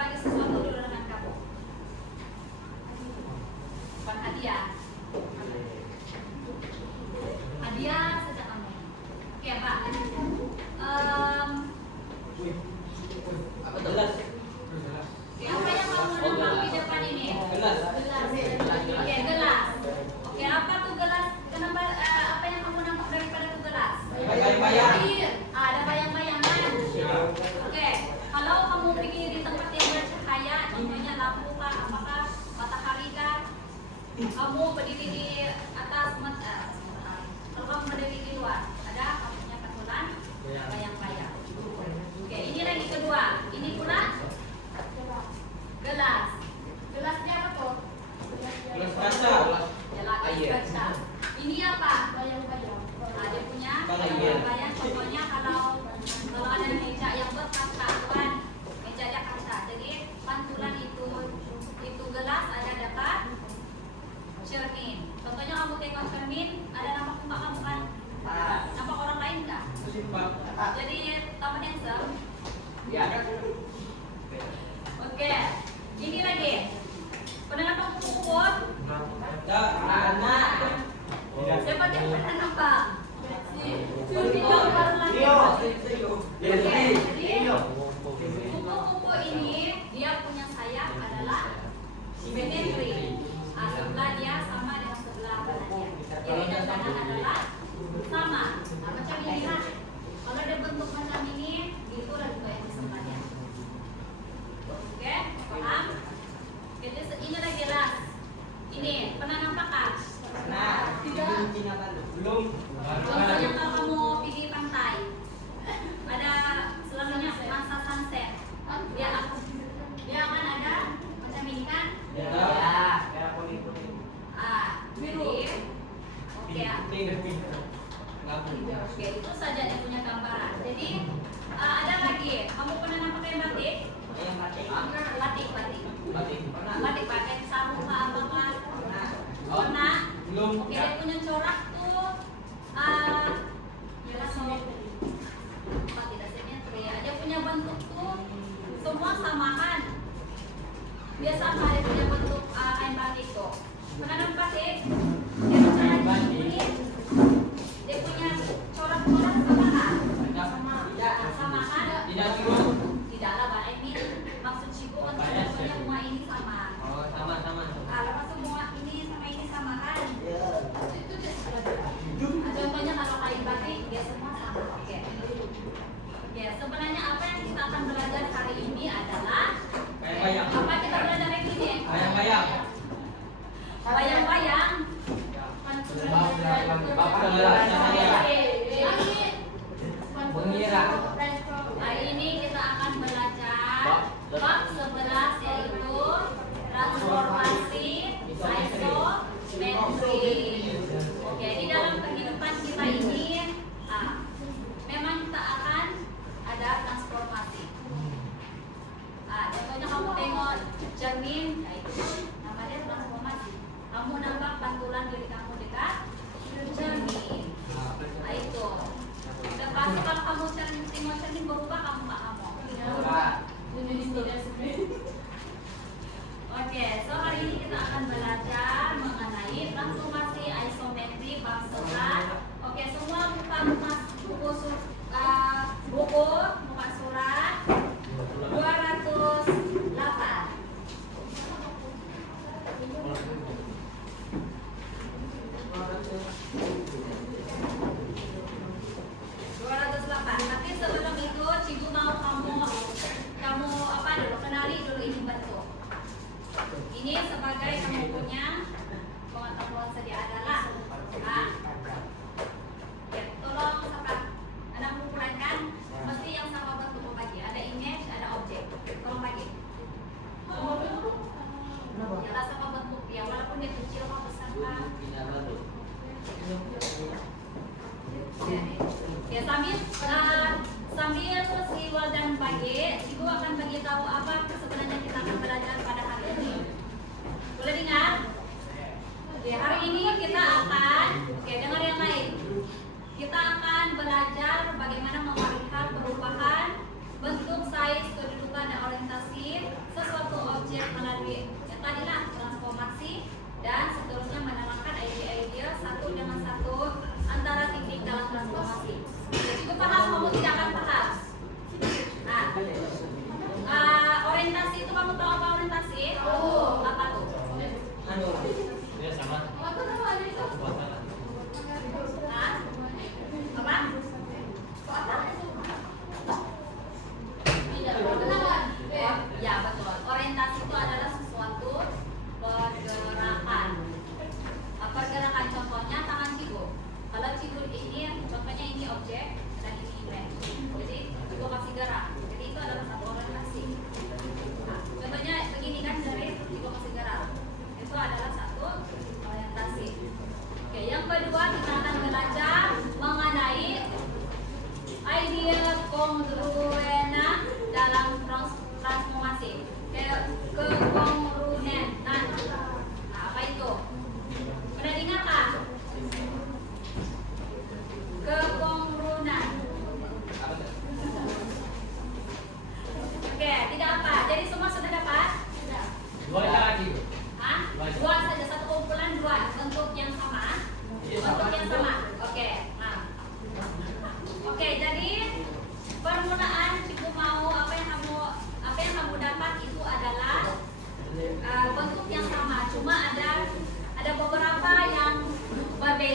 berbagi sesuatu dulu dengan kamu. Bukan hadiah. Hadiah sejak kamu. Oke, Pak. Apa gelas? Oke, apa yang kamu nampak di depan ini? Gelas. Oke, gelas. Oke, apa tuh gelas? Kenapa apa yang kamu nampak daripada tuh gelas? Bayang-bayang. Ada bayang-bayangan. Oke, kalau kamu pergi di tempat yang bercahaya, contohnya lampu kah, apakah matahari kah? Kamu berdiri di atas matahari. Kalau kamu berdiri di luar, ada kamu punya pantulan bayang-bayang. Oke, ini lagi kedua. Ini pula gelas. Gelasnya apa tuh? Gelas kaca. Gelas kaca. Ini apa? Bayang-bayang. Nah, dia punya bayang-bayang. Contohnya kalau ada meja yang berkaca, kan mejanya kaca. Jadi pantulan itu gelas ada dapat cermin. Contohnya kamu tengok cermin, ada nampak muka kamu kan? Nampak orang lain nggak? Jadi taman handsome. Ya. Oke, ini lagi. Pernah nampak kuku-kuku? Siapa yang pernah nampak? Kupu-kupu ini dia punya sayap adalah simetri. Sebelah dia sama dengan sebelah kanannya. Kiri dan kanan adalah sama. Nah, macam ini lah. Kalau dia bentuk macam ini, itu lagi yang di sebelahnya. Oke, paham? Jadi ini lagi gelas. Ini pernah nampak kan? Belum. Contohnya kalau kamu pergi pantai, ada selalunya masa sunset. Dia akan ada macam ini kan? Biru. Oke, itu saja dia punya gambaran. Jadi ada lagi. Kamu pernah nampak kayak batik? Batik pakai sarung apa? Warna. Belum. Oke, dia punya corak tuh dia punya bentuk tuh semua samakan. Dia sama, dia punya bentuk kain batik tuh. Pernah nampak batik? Dia punya dia punya corak-corak sama kan? Sama kan? Tidaklah, Pak. Ini maksud Ciku untuk contohnya semua ini sama. Kalau semua ini sama ini sama kan? Contohnya kalau kain batik dia semua sama. Oke. Sebenarnya apa yang kita akan belajar hari ini adalah apa kita belajar hari ini? Bayang-bayang. Hari ini kita akan belajar bab 11 yaitu transformasi isometri. Oke, di dalam kehidupan kita ini memang kita akan ada transformasi. Contohnya kamu tengok cermin, itu namanya transformasi. Kamu nampak pantulan diri kamu dekat cermin. Itu. Dan pasti kalau kamu tengok cermin berubah kamu nggak kamu. Oke, so hari ini kita akan belajar mengenai transformasi isometri bab 11. Oke, semua buka buku muka surat 208. Tapi sebelum itu, Cigu mau kamu apa dulu, kenali dulu ini bentuk. Ini sebagai kamu punya pengetahuan sedia adalah. Tolong siapa? Anak ukuran kan? Mesti yang sama bentuk bagi. Ada image, ada objek. Tolong bagi. Jelas sama bentuk dia, walaupun dia kecil atau besar kan? Ya, sambil si Waldan bagi, Ibu akan bagi tahu apa sebenarnya kita akan belajar pada hari ini. Boleh dengar? Oke, hari ini kita akan dengar yang lain.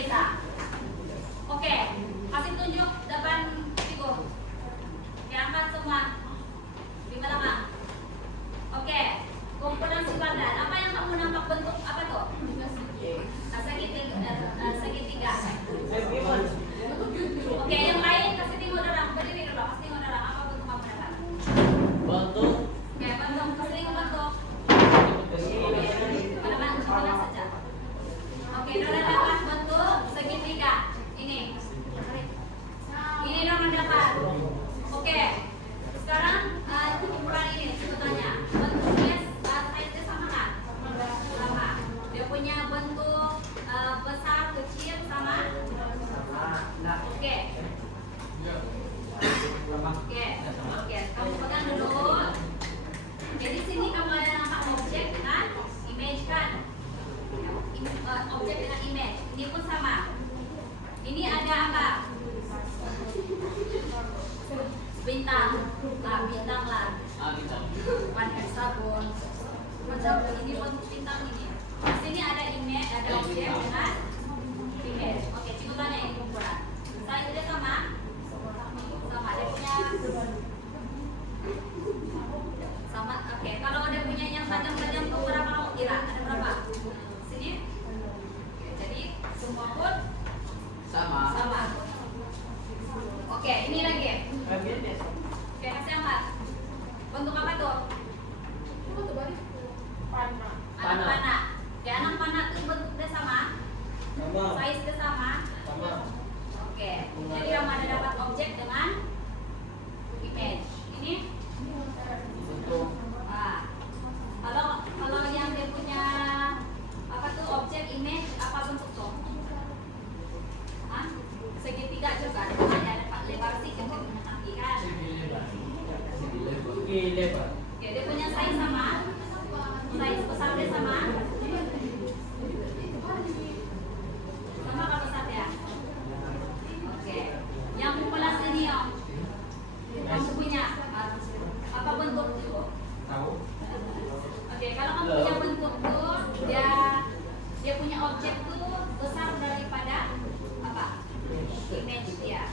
berbeza. Oke, kasih tunjuk depan figur. Oke, angkat semua di belakang. Oke, kumpulan sepadan. Apa yang kamu nampak bentuk apa tuh? Segitiga. Oke, yang lain kasih tengok orang. Berdiri dulu, kasih tengok orang. Apa bentuk kamu dapat? Bentuk. Oke, bentuk. Kasih tengok bentuk. Mana saja. Oke, Dora dapat bentuk segitiga. Ini. Ini Dora dapat. Oke. Sekarang kumpulan ini sebetulnya bentuknya size-nya sama kan? Sama. Dia punya bentuk besar, kecil sama? Oke. Oke. Kamu pegang dulu. Jadi sini kamu ada nampak objek dengan image kan? Objek dengan image. Ini pun sama. Ini ada apa? Bintang. Bintang lah. Bukan hexagon. Macam ini pun bintang ini. Di sini ada image, ada objek dengan image. Oke, cikgu tanya ini kumpulan. Size dia sama? Sama. Dia punya sama. Oke, kalau ada punya yang tajam-tajam tuh berapa kamu kira? Ada berapa? Sini. Oke, jadi semua pun sama. Oke, ini lagi. Oke, kasih angkat. Bentuk apa tuh? Anak panah. Oke, anak panah tuh bentuknya sama? Size-nya sama? Oke, jadi kamu ada dapat objek dengan image. Ini? Kalau yang dia punya apa tuh objek image apa bentuk tuh? Segitiga juga. Ada lebar sedikit punya kaki kan? Oke, dia punya size sama? Size besarnya sama? Sama apa besarnya? Oke. Yang kumpulan sini yang kamu punya apa bentuk itu? Oke, kalau kamu punya bentuk tuh dia punya objek tuh besar daripada apa? Image dia.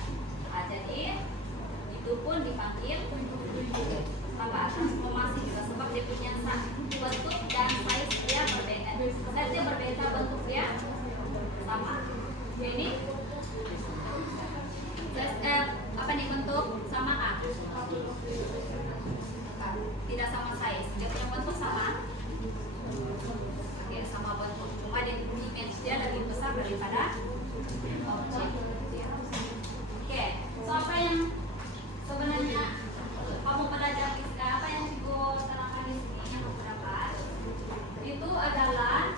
Jadi itu pun dipanggil apa? Transformasi juga sebab dia punya bentuk dan size dia berbeda. Size dia berbeda, bentuk dia sama. Ini apa nih bentuk sama kah? Tidak sama size. Dia punya bentuk sama. Oke, sama bentuk. Cuma dia image dia lebih besar daripada objek. Oke, so apa yang sebenarnya kamu pelajari apa yang Cigo terangkan di sini yang kamu dapat itu adalah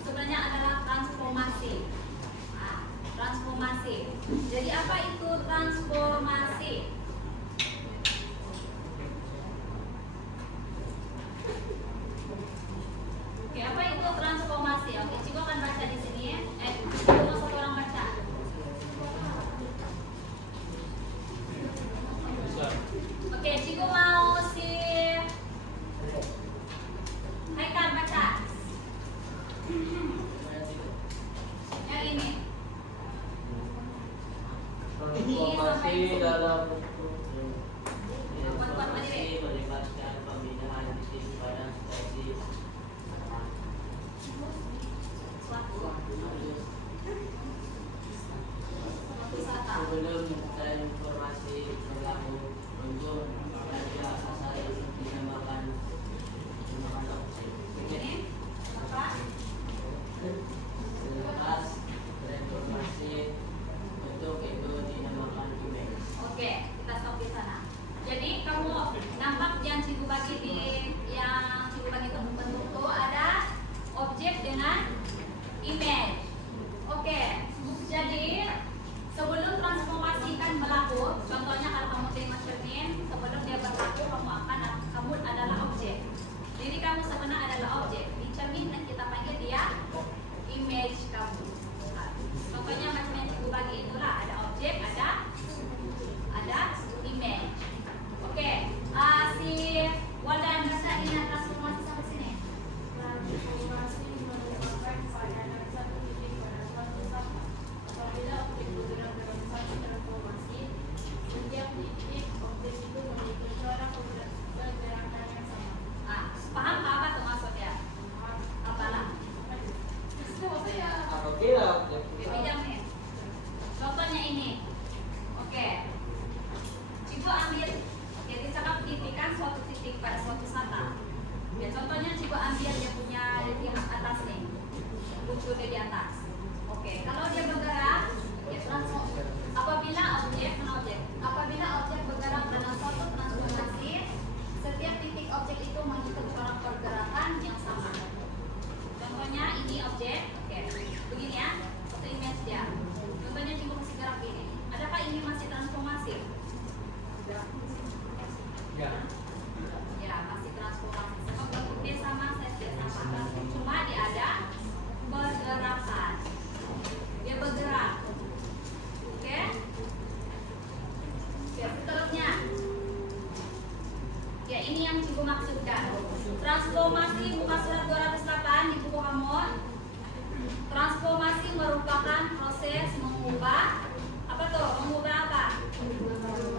sebenarnya adalah transformasi. Transformasi. Jadi apa itu transformasi? Oke, apa itu transformasi? Oke, Cigo akan baca di sini ya. Cigo satu orang baca. Oke, Cigo mau si Haikal baca. Yang ini. Transformasi dalam Transformasi melibatkan pembinaan bisnis pada spesies sebelum informasi berlaku untuk belanja asal dinamakan objek. Ini apa? Selepas transformasi bentuk itu dinamakan image. Oke, kita stop di sana. Jadi kamu nampak yang Cigu bagi itu bentuk itu ada objek dengan image. Oke, jadi sebelum transformasi kan berlaku, contohnya kalau kamu terima cermin, sebelum dia berlaku kamu adalah objek. Jadi kamu sebenarnya adalah objek. Di cermin kita panggil dia image kamu. Contohnya macam yang Cigu bagi itulah ada objek, ada image. Oke, si Waldan bisa ingat transformasi sampai sini. Transformasi merupakan pada dasar titik pada suatu wisata. Ya, contohnya coba ambil dia punya di atas nih, muncul di atas. Oke, kalau dia bergerak, ya apabila objek bergerak dalam suatu transformasi, setiap titik objek itu mengikuti corak pergerakan yang sama. Contohnya ini objek, oke, begini ya, satu image dia. Contohnya coba masih gerak ini. Adakah ini masih transformasi? Ya. Ya, masih transformasi. Sebab bentuknya sama, size-nya sama. Cuma dia ada pergerakan. Dia bergerak. Oke? Ya, seterusnya. Ya, ini yang Cikgu maksudkan. Transformasi muka surat 208 di buku kamu. Transformasi merupakan proses mengubah apa tuh? Mengubah apa?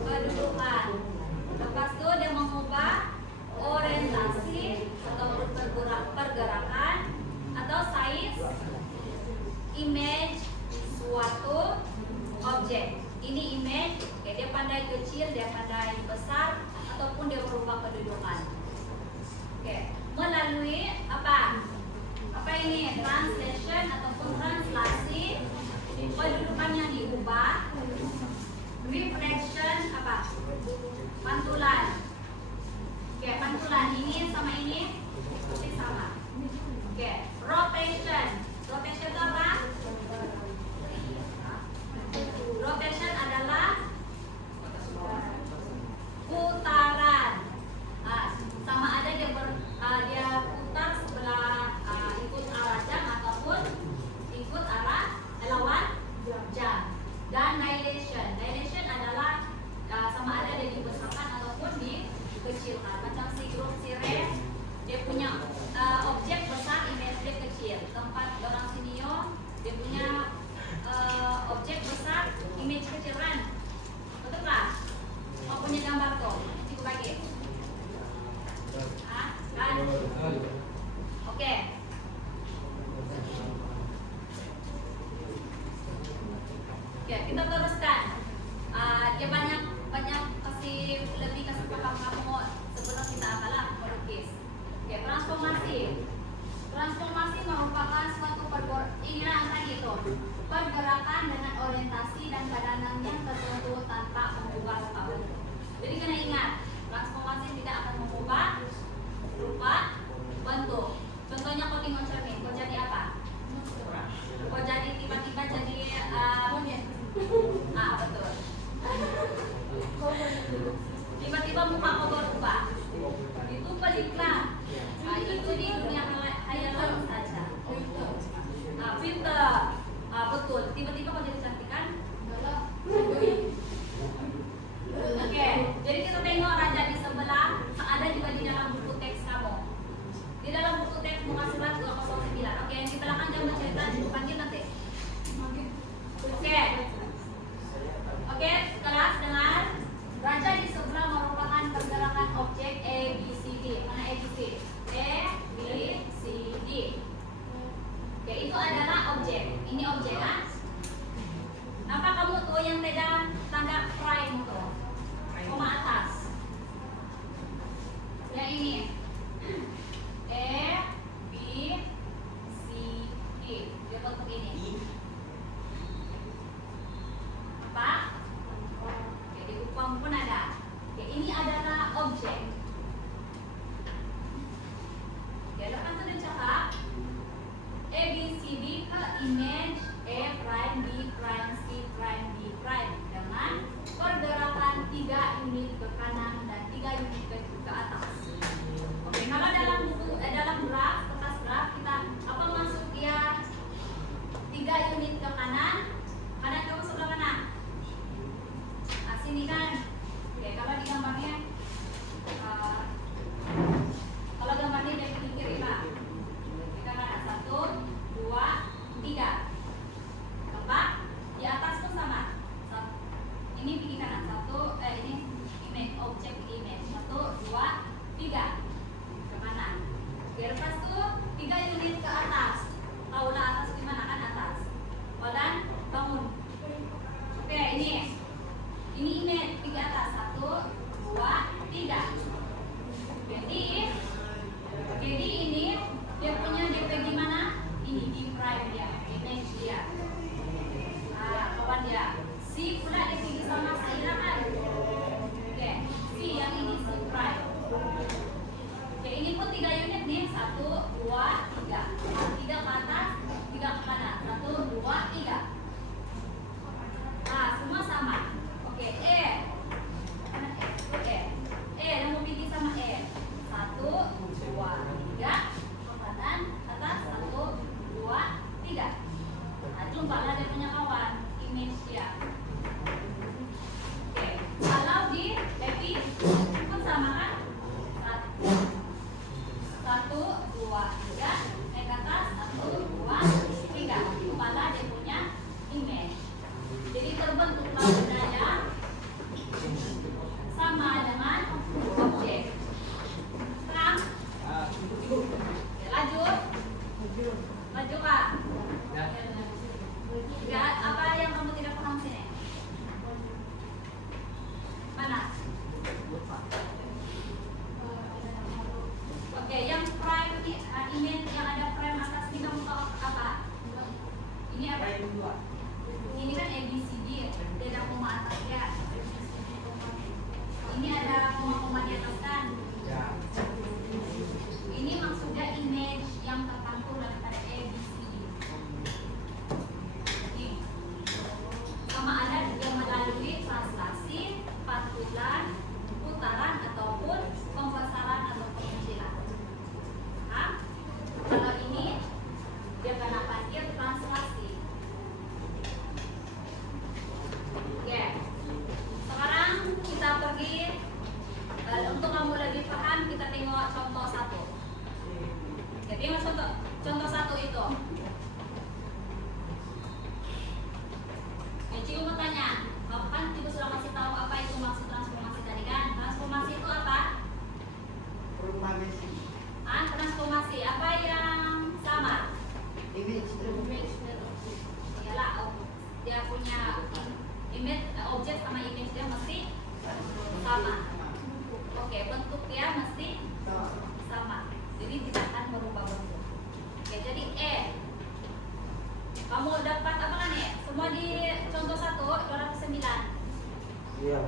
Kedudukan. Lepas itu dia mengubah orientasi atau pergerakan atau size image suatu objek. Ini image, oke, dia pandai kecil, dia pandai besar, ataupun dia berubah kedudukan. Oke, melalui apa? Apa ini? Translation ataupun translasi, kedudukannya diubah. Reflection apa? Pantulan. Oke, pantulan ini sama ini pasti sama. Oke, rotation. Rotation itu apa? Rotation adalah putaran. Sama ada dia dia putar sebelah ikut arah jam ataupun ikut arah lawan jam. Dan dilation. Dilation adalah sama ada dia dibesarkan ataupun dikecilkan. Macam si grup sirene, dia punya objek besar, image dia kecil. Tempat orang sinio, dia punya objek besar, image kecil kan? Betul nggak? Oh, punya gambar tuh. Cikgu bagi. Kan? Oke. Oke, kita teruskan. Dia banyak kasih paham kamu sebelum kita apalah melukis. Oke, transformasi. Transformasi merupakan suatu pergerakan dengan orientasi dan padanan yang tertentu Ini kan ABCD, dia ada koma atasnya. Ini ada koma-koma di atas kan. Ini maksudnya image yang terpantul daripada ABCD. Ini sama ada yang melalui translasi, pantulan, putaran ataupun pembesaran atau pengucilan. Nah, kalau ini dia kenapa dia translasi? Oke. Sekarang kita pergi untuk kamu lebih paham kita tengok contoh satu. Oke, tengok contoh satu itu. Ya, Cikgu mau tanya, kan Cikgu sudah kasih tahu apa itu maksud transformasi tadi kan? Transformasi itu apa? Transformasi apa yang sama? Image. Iyalah, dia punya image, objek sama image dia mesti sama. Oke, bentuk dia mesti sama. Jadi tidak akan berubah bentuk. Oke, jadi kamu dapat apa kan ya? Semua di contoh 1, 209. Iya.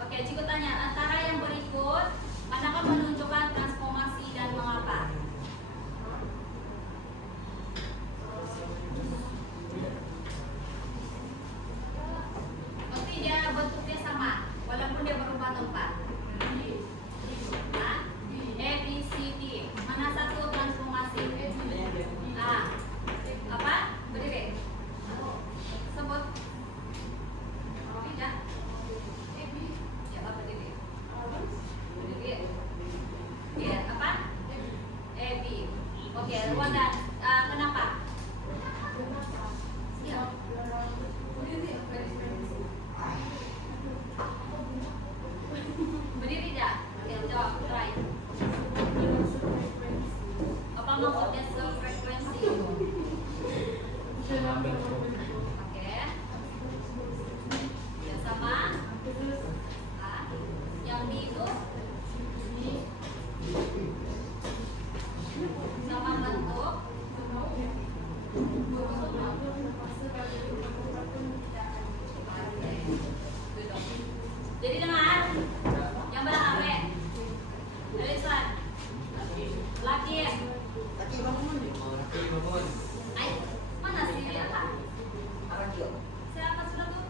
Oke, Cikgu tanya, antara yang berikut manakah menunjukkan transformasi dan mengapa? Mesti dia bentuknya sama, walaupun dia berubah tempat. Nah, A, B, C, D. Mana satu transformasi? Apa? Berdiri. Sebut. Tidak. Ya, apa berdiri? Berdiri. Dia apa? A, B. Oke, ruang dan kenapa? Siap. Berdiri tidak? Oke, jawab. Try. Apa maksudnya sefrekuensi? Oke. Ya, sama. Yang B itu sama bentuk. Jadi dengar yang belakang apa? Alisan. Laki ya? Bangun. Ay, mana sih dia Pak? Siapa sudah tuh?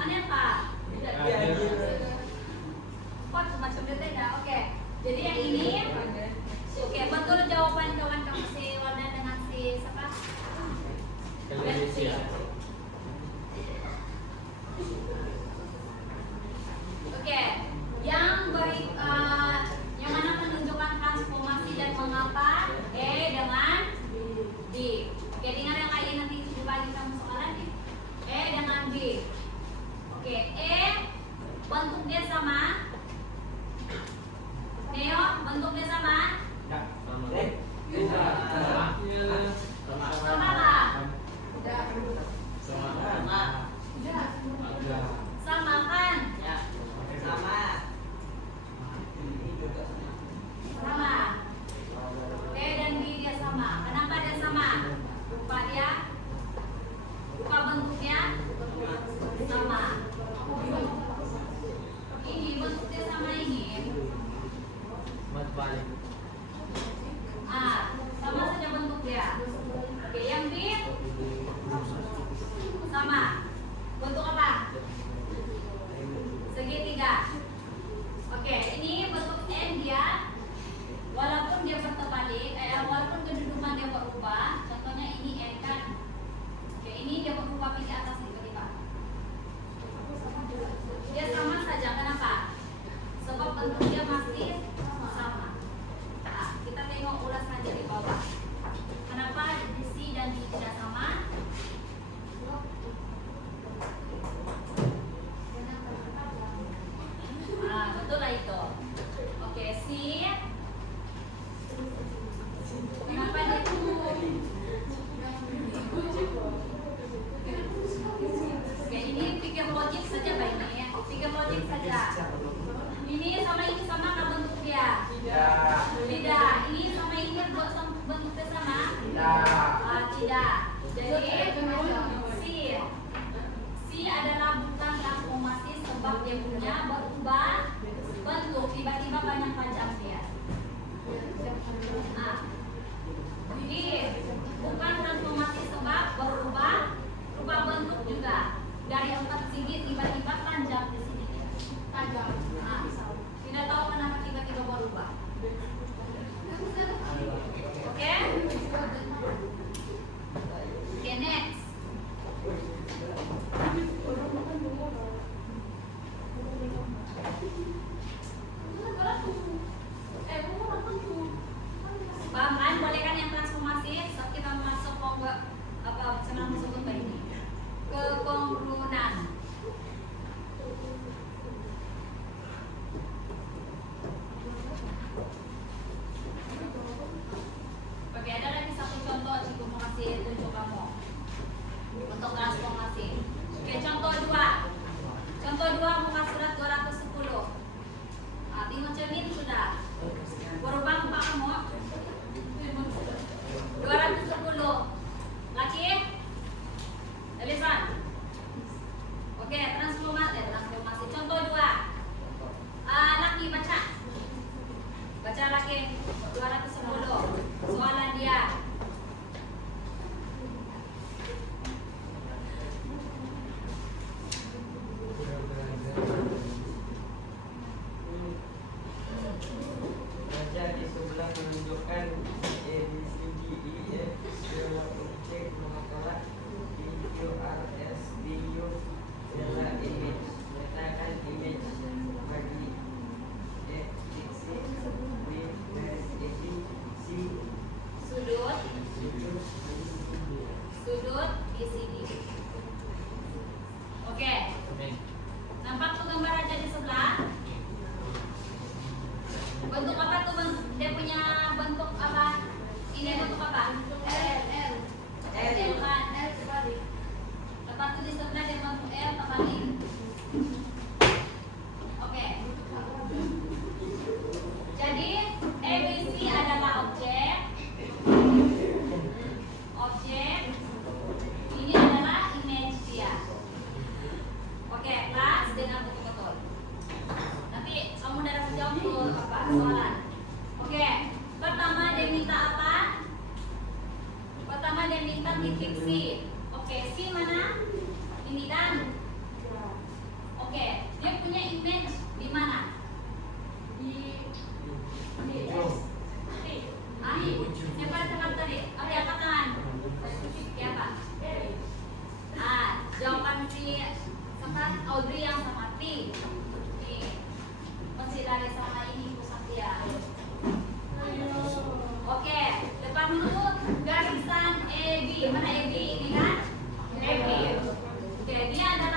Aneh Pak? Kok semacam beda? Oke. Jadi yang ini, oke, betul jawaban kawan kamu si Wanda dengan si siapa? Indonesia. Oke, yang mana menunjukkan transformasi dan mengapa? E dengan B. Oke, dengar yang lain nanti dibagi kamu soalan nih. E dengan B. Oke, E bentuknya sama. Neo, bentuknya sama. Sama nggak? Sama kan? Sama. E dan B dia sama. Kenapa dia sama? Rupa bentuknya sama. Ini bentuknya sama ini. Sama saja bentuk dia. Oke, yang B sama. Bentuk apa? Segitiga. Oke, ini bentuk N dia. Walaupun dia berterbalik, walaupun kedudukan dia berubah, contohnya ini N kan. Oke, ini dia berubah di atas tiba-tiba. Dia sama saja, kenapa? Sebab bentuk dia masih sama. Nah, kita tengok ulas saja di bawah. Kenapa di C dan D tidak sama? dia punya berubah bentuk, tiba-tiba banyak panjang dia. Nah, jadi bukan transformasi sebab berubah bentuk juga. Dari 4 segi tiba-tiba panjang di sini dia. Panjang. Nah, tidak tahu kenapa tiba-tiba berubah. Oke? Oke, next. Paham kan? Boleh kan yang transformasi? Saat kita masuk ke apa senang disebut ini? Kekongrunan. Oke, ada lagi satu contoh Cikgu mau kasih tunjuk kamu untuk transformasi. Oke, contoh 2. Contoh 2 muka surat 210. Nah, tengok cermin sudah. Berubah muka kamu. 210. Laki? Elisan. Oke, transformasi. Contoh 2. Laki baca. Baca laki 210. Soalan dia. Baca di sebelah menunjukkan A, B, C, D, E, F, G, H, Mengapa Q, R, S, T, U adalah image. Letakkan image bagi A, X, B, garis AB, C, Sudut BCD. Oke. Nampak tuh gambar aja di sebelah. Bentuk apa tuh bang? Dia punya bentuk apa? Ini bentuk apa? L kan? L sebalik. Lepas itu di sebelah dia bentuk L terbalik. Oke. Jadi ABC adalah objek. Ini adalah image dia. Oke, kelas dengan betul-betul. Nanti kamu udah dapat jawab tuh apa soalan. Oke, pertama dia minta apa? Pertama dia minta titik C. Oke, C mana? Ini kan? Oke, dia punya image di mana? Yang pada cakap tadi, ada apa kan? Siapa? Jawaban si Audrey yang sama T. Nih, masih lari sama ini pusat dia. Oke, depan dulu garisan AB. Mana AB ini kan? AB. Oke, dia adalah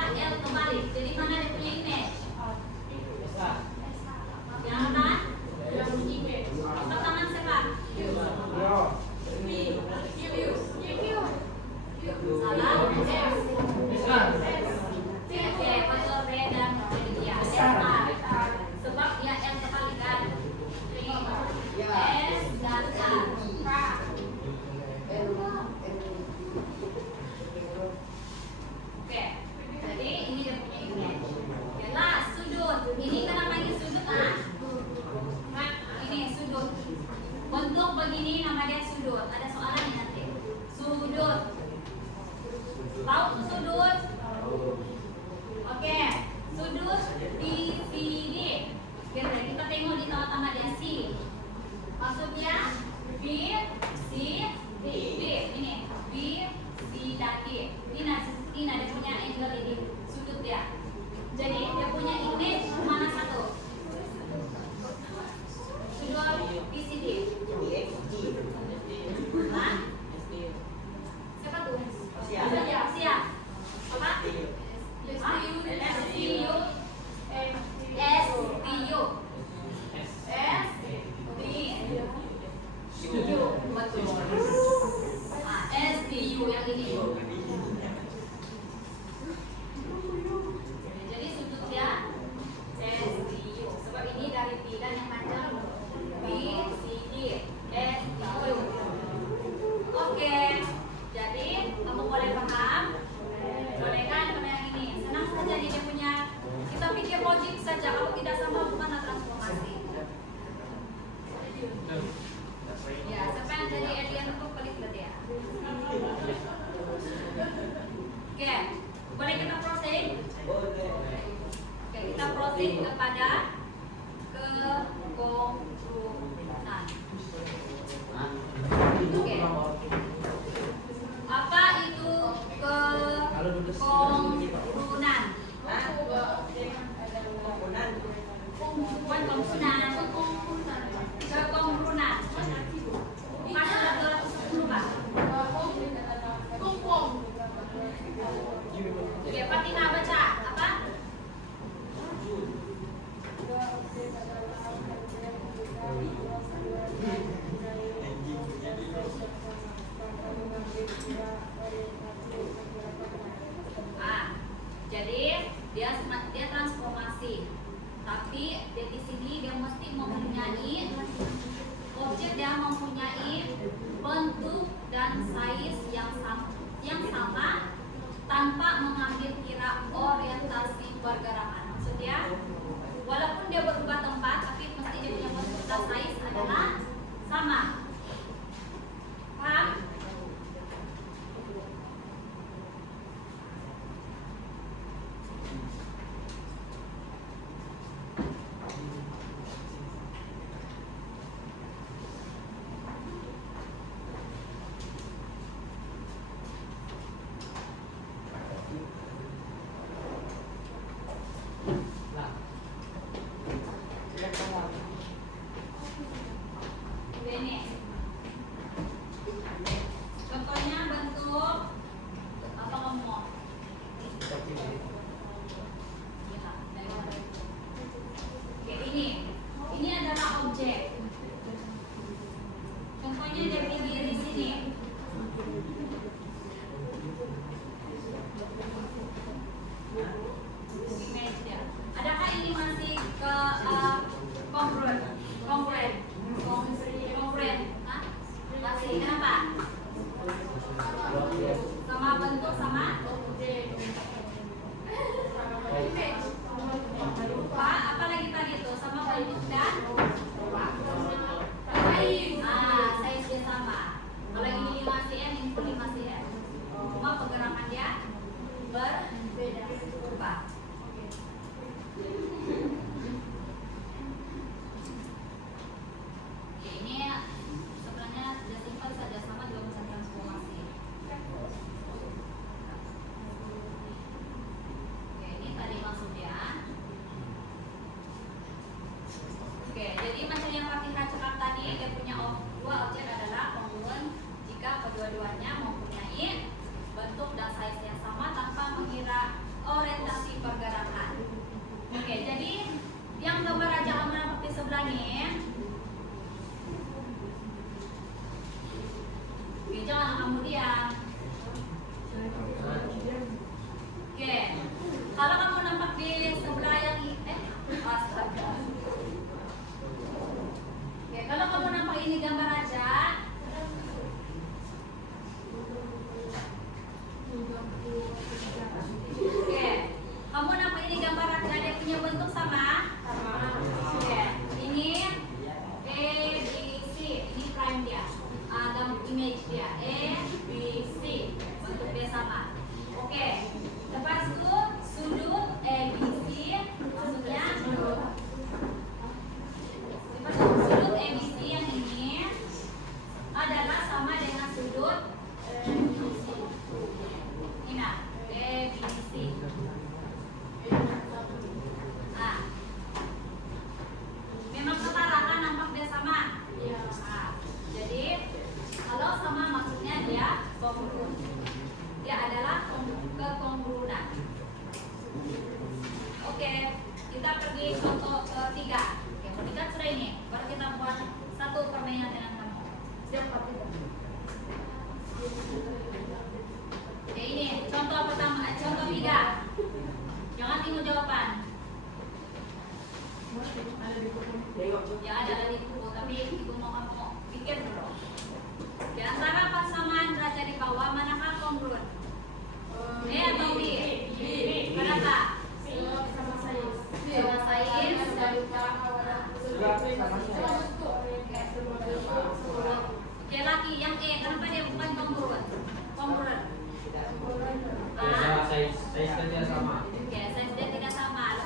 balik kepada kekongrunan. Oke. Apa itu kekongrunan? Bukan kongrunan. Kekongrunan. Pasal 210 Pak. Oke, Fatina baca apa? Jadi dia transformasi. Tapi di sini dia mesti mempunyai objek, dia mempunyai bentuk dan size yang sama tanpa mengambil kira orientasi pergerakan. Maksudnya walaupun dia berubah tempat, tapi mesti dia punya bentuk dan size adalah sama. Paham? Ini contohnya bentuk apa kamu mau? Oke, ini adalah objek. Contohnya dia pilih di sini. Image dia. Adakah ini masih ke congruent? Hah? Masih. Kenapa? Sama bentuk sama apa lagi tadi itu? Sama bentuk dan size dia sama. Kalau ini 5 cm, ini 5 cm. Cuma pergerakan dia berbeda. Berubah. Oke, ini sebenarnya sudah simpel saja, sama juga bisa transformasi. Oke, ini tadi maksudnya. Oke, jadi macam yang Fatihah cakap tadi, dia punya dua objek adalah kongruent jika kedua-duanya mempunyai bentuk dan size yang sama tanpa mengira orientasi pergerakan. Oke, jadi yang gambar raja aman di sebelah nih. Oke, jangan kamu diam. Oke, kalau kamu nampak di sebelah yang astaga. Oke, kalau kamu nampak ini gambar raja. Oke, kamu nampak ini gambar raja, dia punya bentuk sama? Oke, ini A, B, C, ini prime dia, image dia, A, B, C, bentuk dia sama. Oke, lepas itu sudut A, B, C, maksudnya sudut A, B, C yang ini adalah sama dengan sudut ini, A, B, C. Memang setara kan, nampak dia sama? Iya. Jadi kalau sama maksudnya dia kongruent. Dia adalah kekongrunan. Oke, kita pergi contoh ketiga. Oke, perhatikan sudah ini. Baru kita buat satu permainan dengan kamu. Siap, Oke, ini contoh pertama, contoh 3. Jangan tunggu jawaban. Ya, ada di buku, tapi ibu mau kamu pikir dulu. Di antara pasangan raja di bawah, manakah kongruent? A atau B? Kenapa? Sama saya. Oke, laki yang E, kenapa dia bukan kongruent? Size dia sama. Oke, size dia tidak sama.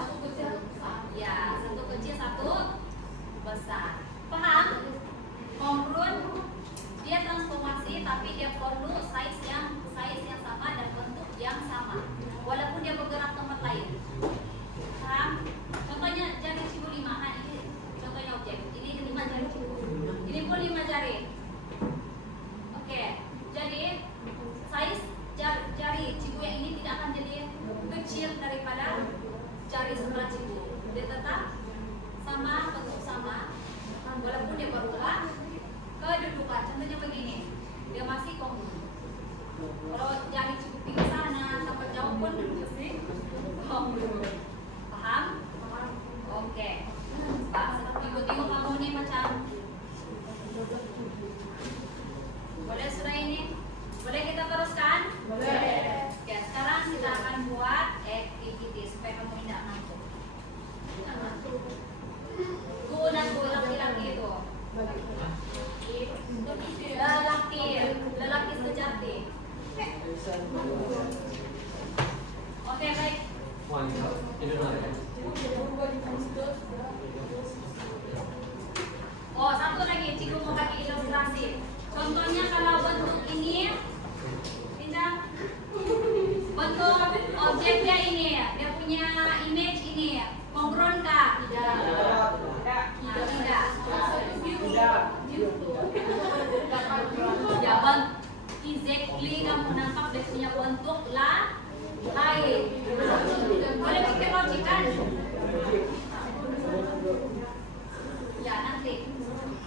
di sebelah Cibu. Dia tetap sama, bentuk sama, walaupun dia berubah kedudukan. Contohnya begini, dia masih konggun. Kalau jari cukup tinggi sana, tempat jauh pun masih konggun. Paham? Oke. Pak, tengok kamu nih macam. Boleh sudah ini? Boleh kita teruskan? Boleh. Oke, sekarang kita akan buat activity supaya kamu tidak ngantuk. Gunaku laki-laki itu. Lelaki sejati. Oke, baik. Oh, satu lagi, Cikgu mau kasih ilustrasi. Contohnya kalau bentuk ini, pindah. Bentuk objeknya ini, dia punya image ini, kongruent kah? Tidak. Tidak. Ya, exactly kamu nampak dia punya bentuk lain. Boleh pikir logik kan? Ya, nanti.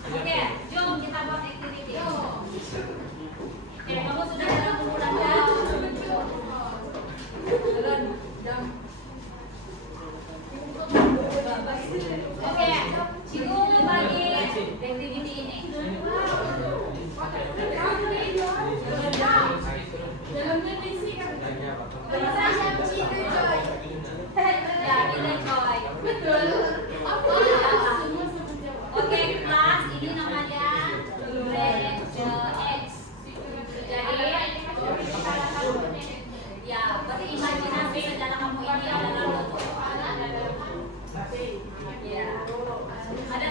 Oke, jom kita buat activity. Oke, kamu sudah dalam menggunakan. Oke, Cikgu bagi activity ini. Dalamnya diisi kan? Ya, ini Joy. Betul. Oke, kelas ini namanya X. Jadi, ya, berimajinasi sejarah kamu ini adalah bentuk. Ya, ada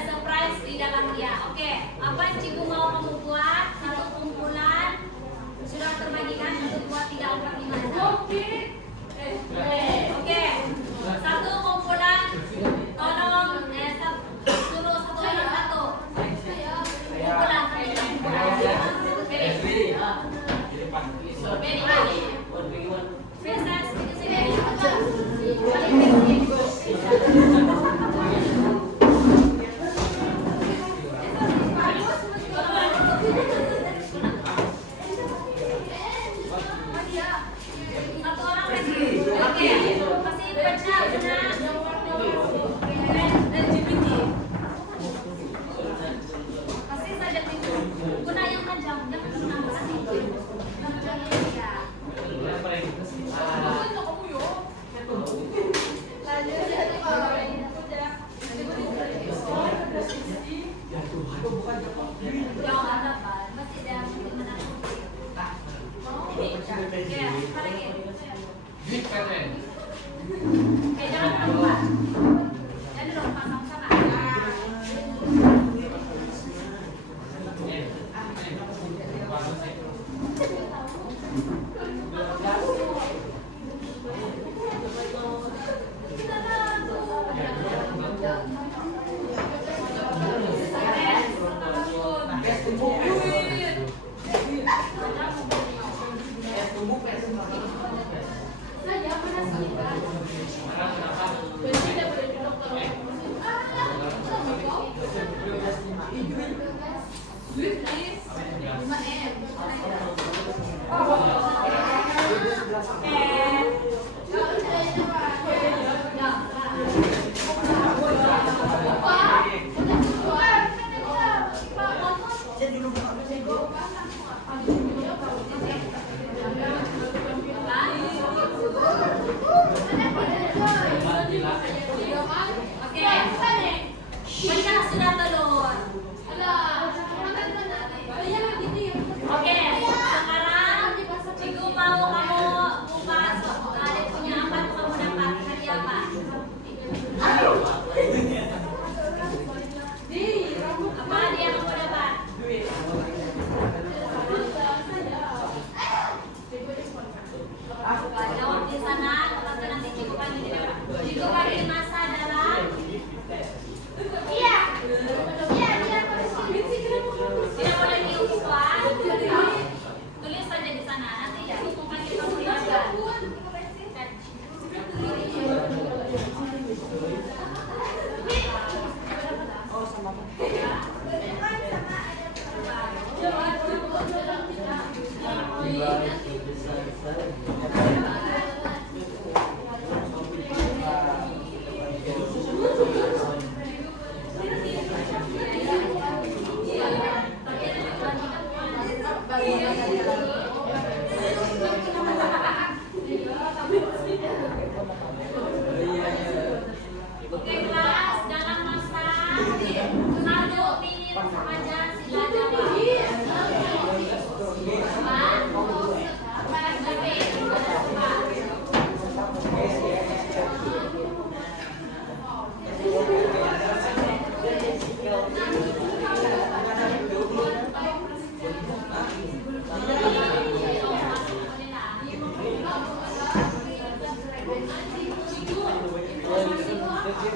Oke,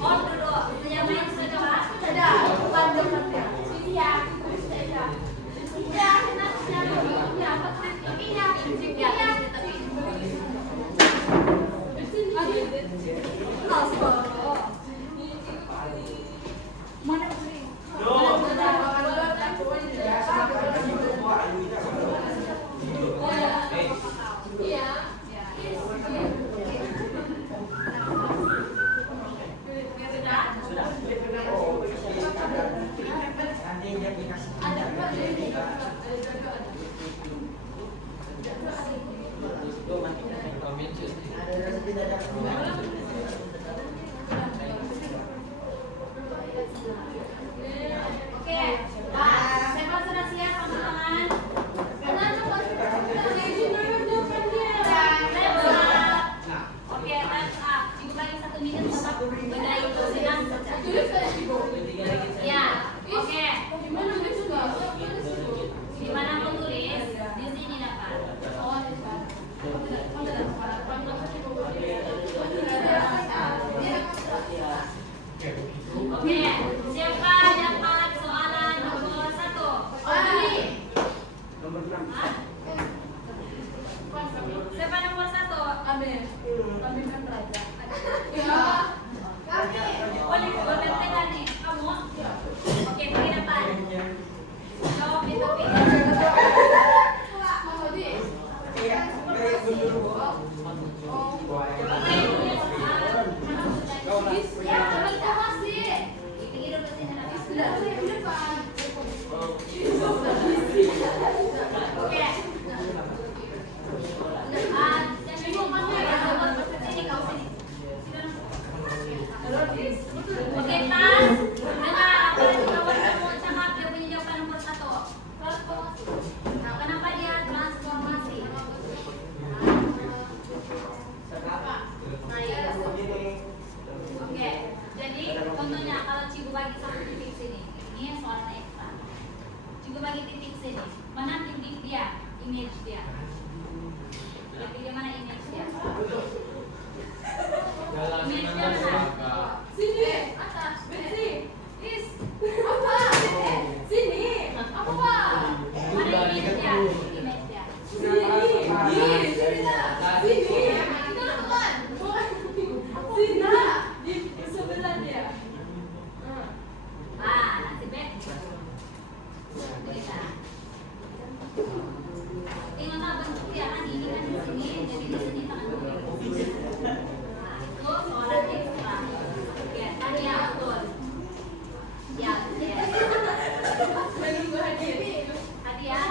on dulu. Yang lain sudah jawab? Sudah. Bukan jawab ya. Iya. Iya. Iya. Nanti dia dikasih. Ada rasa tidak ada. Oke, siapa sudah siap angkat tangan? Oke, let's up. Cukup lagi 1 menit untuk benda itu sedang. Ya, oke. Di mana mau tulis? Di sini dapat. Oke, siapa dapat soalan nomor 1? Nomor 6. Hah? Siapa nomor 1? Amin. Amin kan raja. Boleh bergantian nih. Kamu? Oke, pergi depan. Jawab itu. Oke, Tas. Dengar apa yang kawan kamu cakap, dia punya jawaban nomor 1. Nah, kenapa dia transformasi? Oke, jadi contohnya kalau Cigu bagi 1 titik sini, ini soalan ekstra. Cigu bagi titik sini, mana titik dia, image dia? Jadi mana image dia? Image dia mana? Sini, atas, sini, is, apa? Sini, apa? Mana image dia? Image dia. Sini, kita lakukan. Sini, di sebelah dia. Nanti back. Tinggal tak bentuk dia kan ini kan di sini, jadi di sini tangan gue. Nah, itu soalan ekstra. Ya, tadi ya betul. Ya, ya. Hadiah.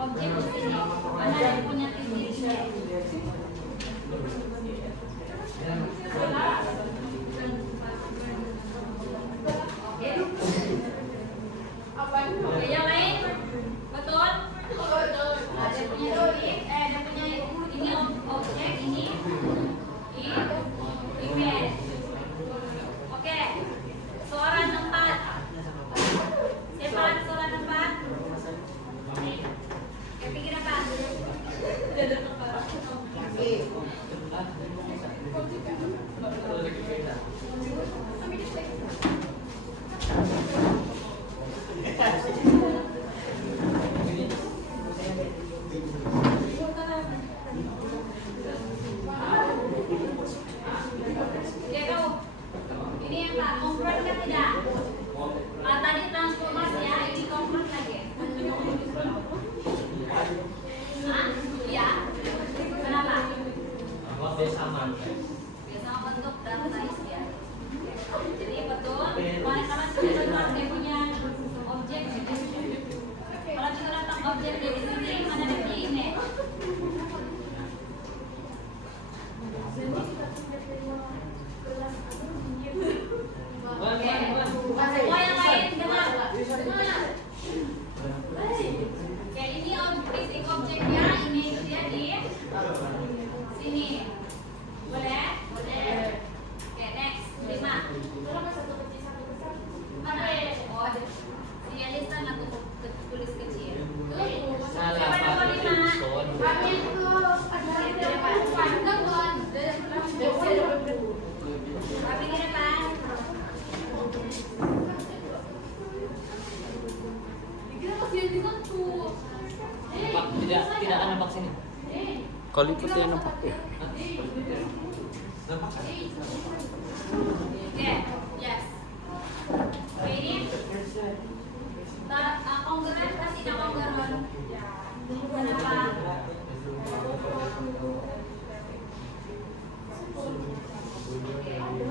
Objek di sini. Mana yang punya titik? Oke, yang lain? Betul? Ada punya titik, ada punya ini objek, ini image. Oke, soalan 4. Siapa soalan 4? Kepikir apa? Dia tahu. Ini yang tak konkret kan tidak? Tadi transformasi ya, ini konkret lagi. Hah? Iya. Kenapa? Biasa bentuk dan size ya. Jadi betul. Kalau sudah datang dia punya objek. Kalau sudah datang objek dia di sini, mana dia punya image? Semua yang lain dengar. Oke, ini fisik objeknya, ini dia di sini. Boleh? Boleh. Oke, next. 5. Mana? Oh, dia lisan atau tulis kecil. Siapa nomor 5? Kami di depan. Tidak ada vaksin. Kalau ikut ya nampak. Oke, yes. Oke, ini kongres kasih nama kongres. Kenapa?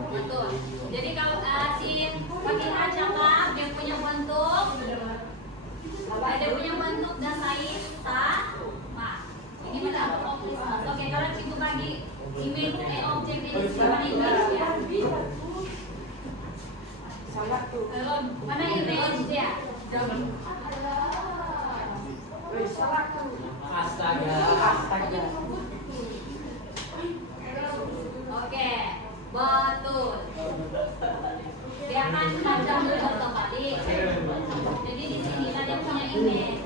Betul. Jadi kalau si Fakihah cakap dia punya bentuk, ada punya bentuk dan size sama. Ini mana objek? Oke, kalau itu bagi image objek ini mana image ya? Mana image dia? Astaga. Oke, betul. Dia akan tajam contoh kali. Jadi di sini ada punya image.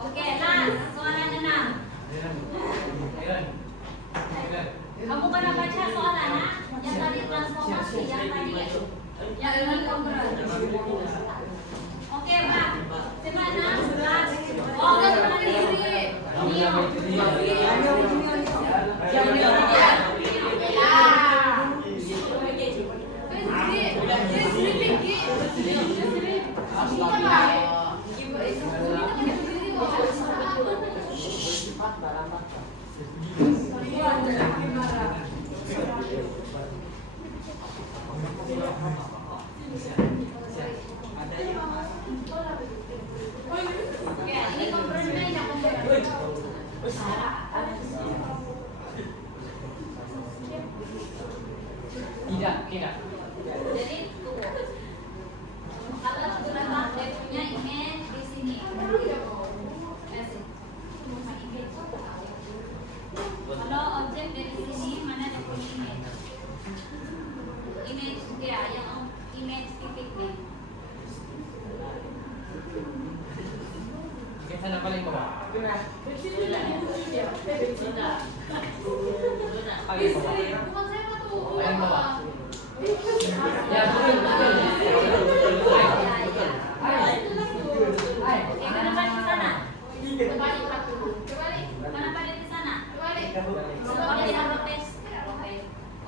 Oke, last soalan 6. Kamu pernah baca soalan yang tadi transformasi, yang tadi yang ini kongres. Oke, Pak. Semana? Oh, teman diri. Oke, ini kompresnya yang Tidak. Jadi tuh, kalau sudah dia punya image di sini. Kalau objek dari sini mana dia punya image? Image dia yang image titik nih. Kita nak paling bawah. Paling bawah. Ya, Kenapa di sana? Kenapa di sana? Sebab dia rotes.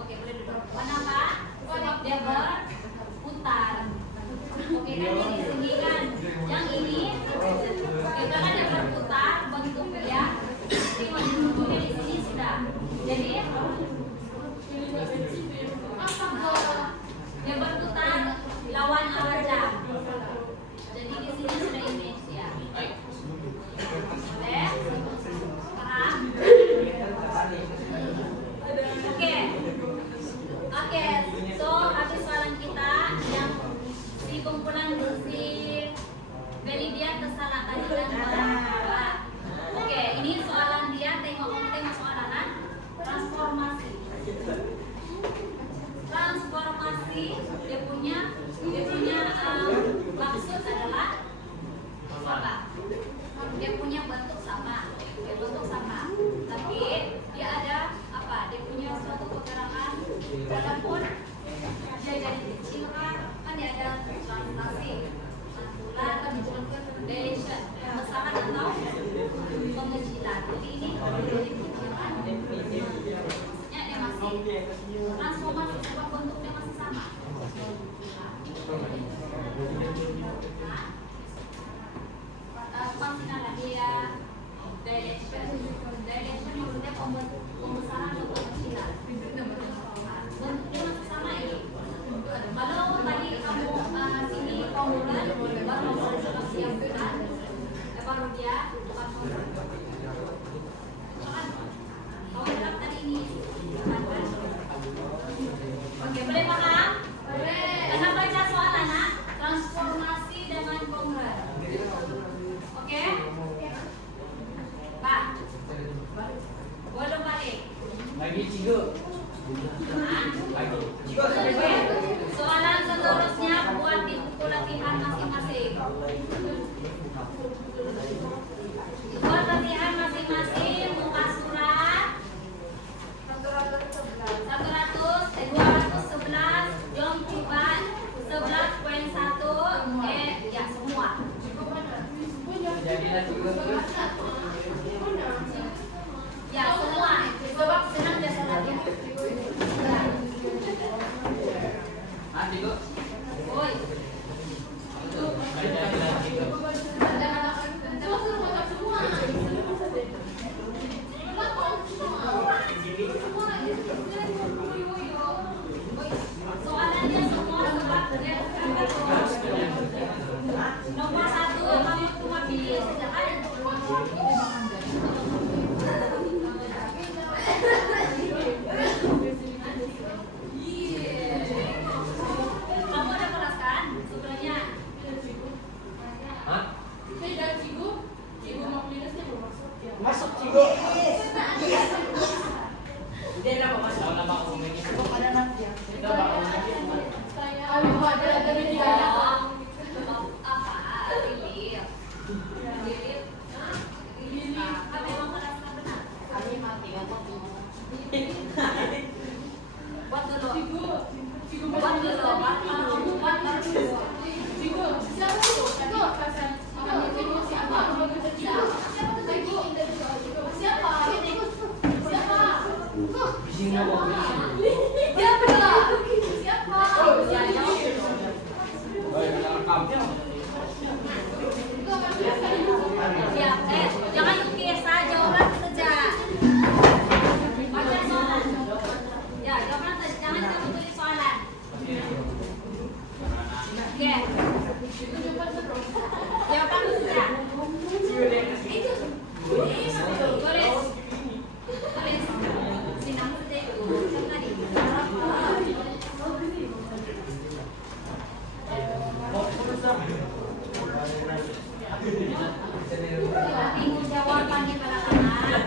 Oke, boleh duduk. Kenapa? Sebab dia berputar. Oke, kan di sini kan. Yang ini kita kan yang berputar bentuk dia. Bentuknya di sini sudah. Jadi dia kesalahan dan berubah. Oke, ini soalan dia, tengok soalan transformasi. Transformasi dia punya maksud adalah apa? Dia punya bentuk sama, tapi dia ada apa? Dia punya suatu pergerakan walaupun dia jadi kecil kan dia ada translasi, transulan, deletion, pembesaran atau pengecilan. Jadi ini dikecilkan. Ya, dia masih transformasi sebab bentuknya masih sama. Maksudnya dia deletion maksudnya pembesaran atau pengecilan. Bentuknya masih sama ini. Kalau tadi kamu sini formulan baru siapkan, baru dia kamu lihat tadi ini. Oke, boleh paham? Karena baca soal anak transformasi dengan kongres. Oke? Pak, boleh balik. Lagi cigo. Oke, soalan seterusnya buat di buku latihan masing-masing. Buat latihan masing-masing muka surat 211 jom cuban 11.1 ya semua. Jadilah cigo. Ya semua. Sebab senang biasa lagi. Cigo. Oi. Jadilah cigo. Soalannya semua sebab nomor 1 kamu cuma pilih saja kan? Kamu ada kelas kan sebenarnya? Hah? Masuk cigo. Dia nama masuk nama umumnya. Ada nanti. Nama umumnya. Apa? Lilip. Kan memang kelasnya benar. Buat dulu. Buat dulu. Bising apa? Jangan lukis saja, jawab saja. Baca soalan. Ya, jawab saja. Jangan kamu tulis soalan. Oke. Jawab saja. Tulis. Sinang saja itu. Tadi. Tunggu jawabannya pada kanan.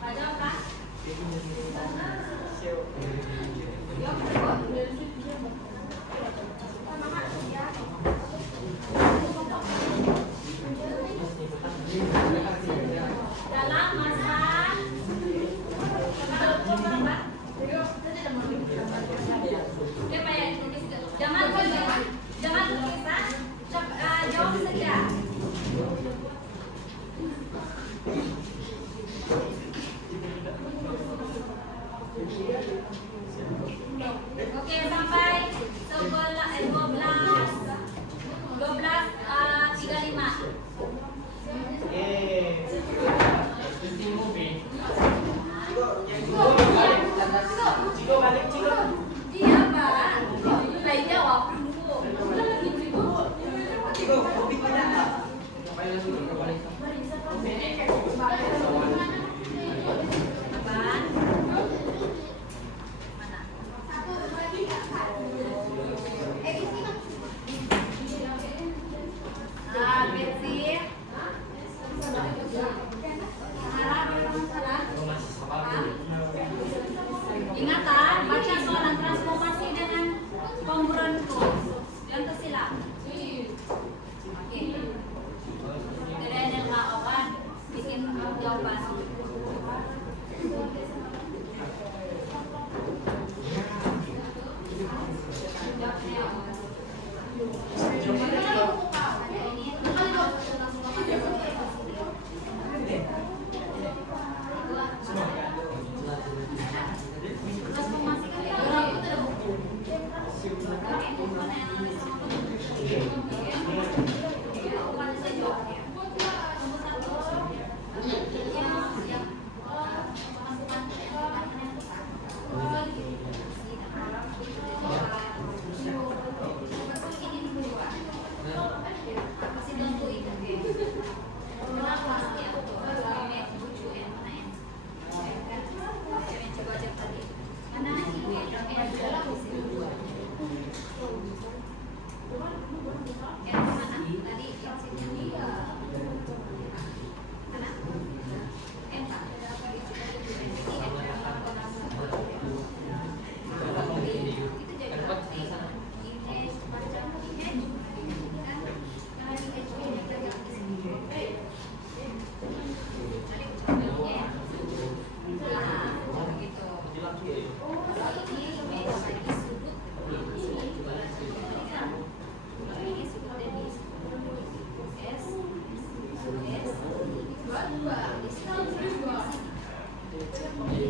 Baca apa? Dalam masa jangan lupa jawab saja. Oke, sampai 12:35. Cigo balik cigo. Iya, Pak. Baik jawab dulu.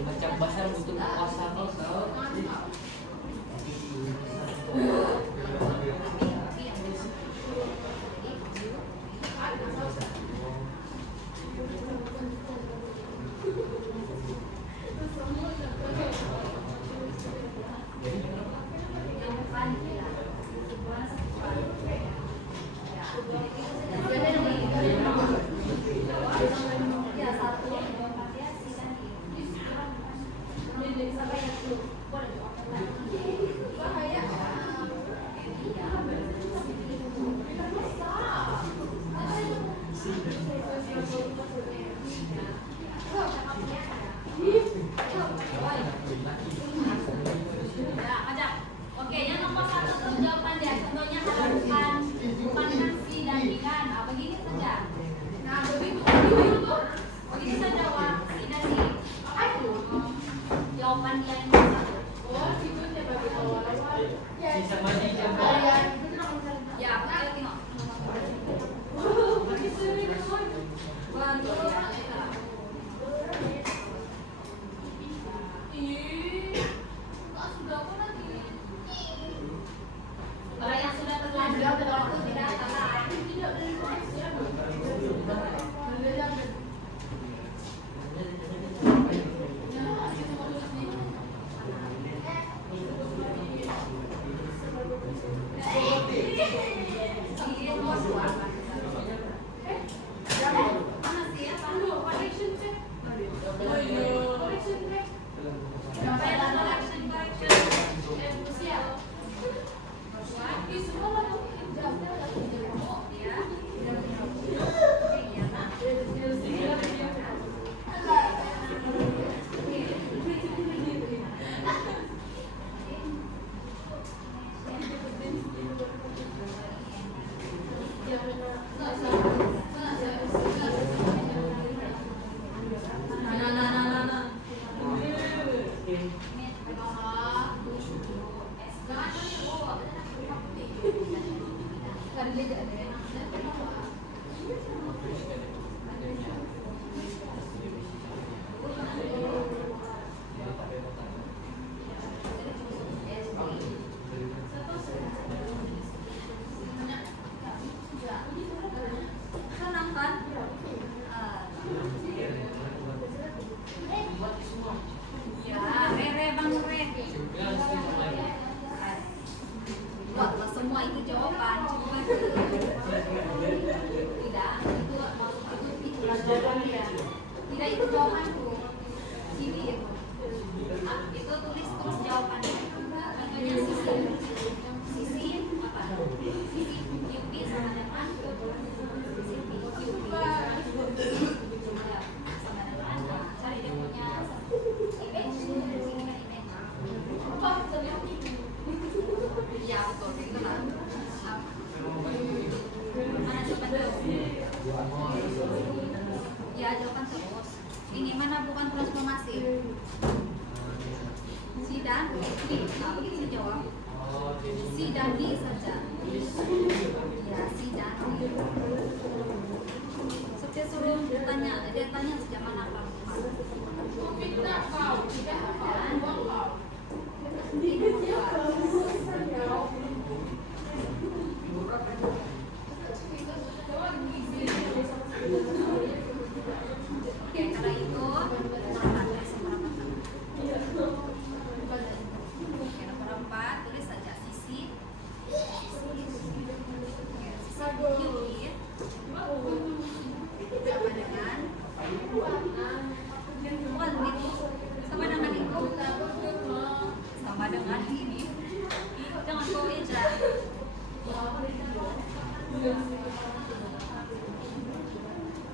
Macam basah butuh kosa kau. Oke, yang nomor 1 tuh jawaban dia. Contohnya kalau bukan nasi dan ikan. Nah, begini saja. Nah, begitu saya jawab si nasi. Jawaban dia yang nomor 1. Sisa mana jam? Ya, ayo tengok. Kalau yang sudah terlanjur waktu tidak salah. Semua itu jawaban, cuma tidak itu jawabanku. Sini itu tulis terus jawabannya. Contohnya sisi apa? Sisi QP sama dengan sisi QP sama dengan cari dia punya image, sini kan image. Ya betul, itu lah. Mana jawaban terus? Ya jawaban terus. Ini mana bukan transformasi? Si dan ini, nah begitu saya jawab. saja. Ya, si Dani. So, dia suruh tanya saja mana perempuan. Oke, karena itu nomor 4 tulis saja sisi kiri sama dengan ini. Jangan kau eja.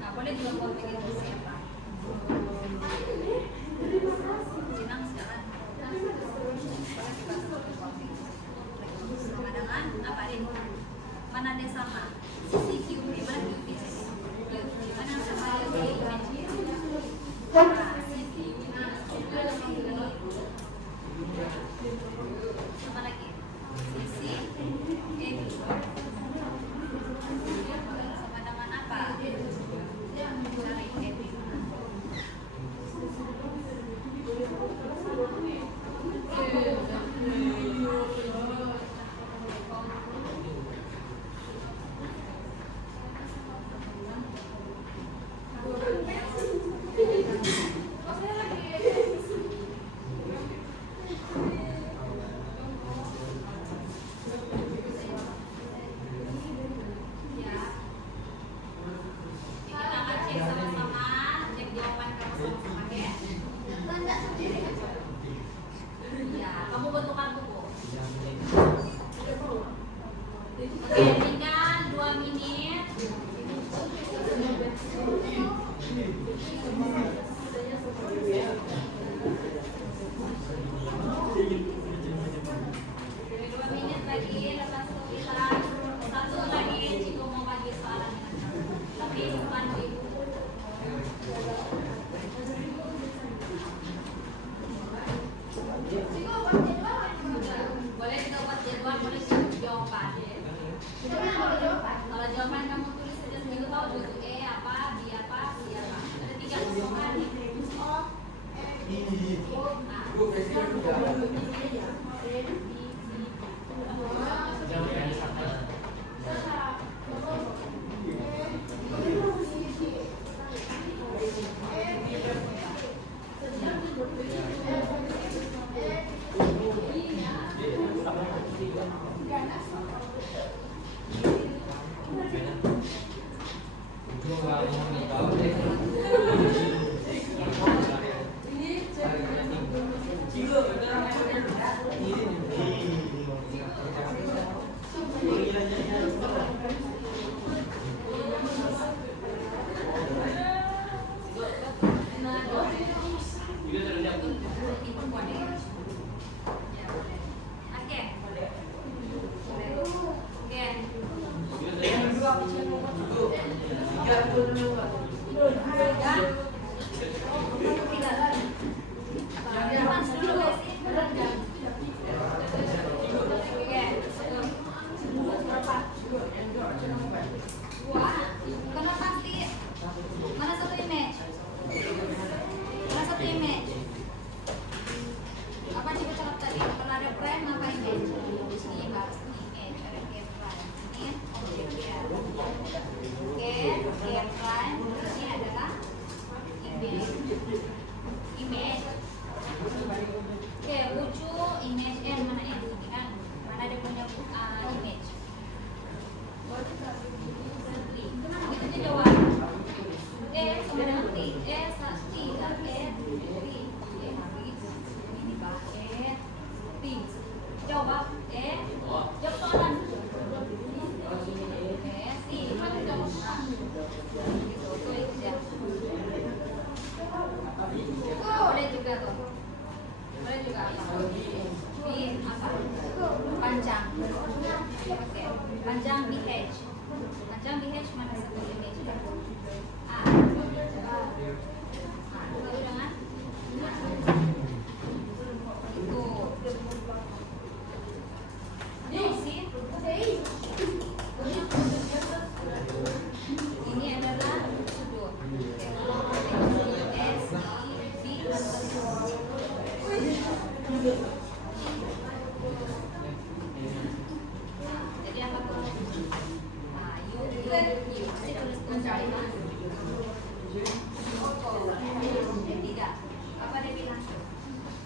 Nah, boleh juga kau bikin siapa. Senang sekarang. Sama dengan apa ini? Mana dia sama? Sisi kiri mana kiri? Kiri mana sama yang kiri? Nah, sisi sama lagi. Sisi kiri. Sama dengan apa? Cari kiri. Kalau jawaban kamu tulis saja seminggu tahu dulu apa, B apa, C apa. Ada 3 kosongan. Panjang BH. Panjang BH mana satu image? Lalu dengan itu. Ini sih. Masih tulis tiga. Apa dia bilang?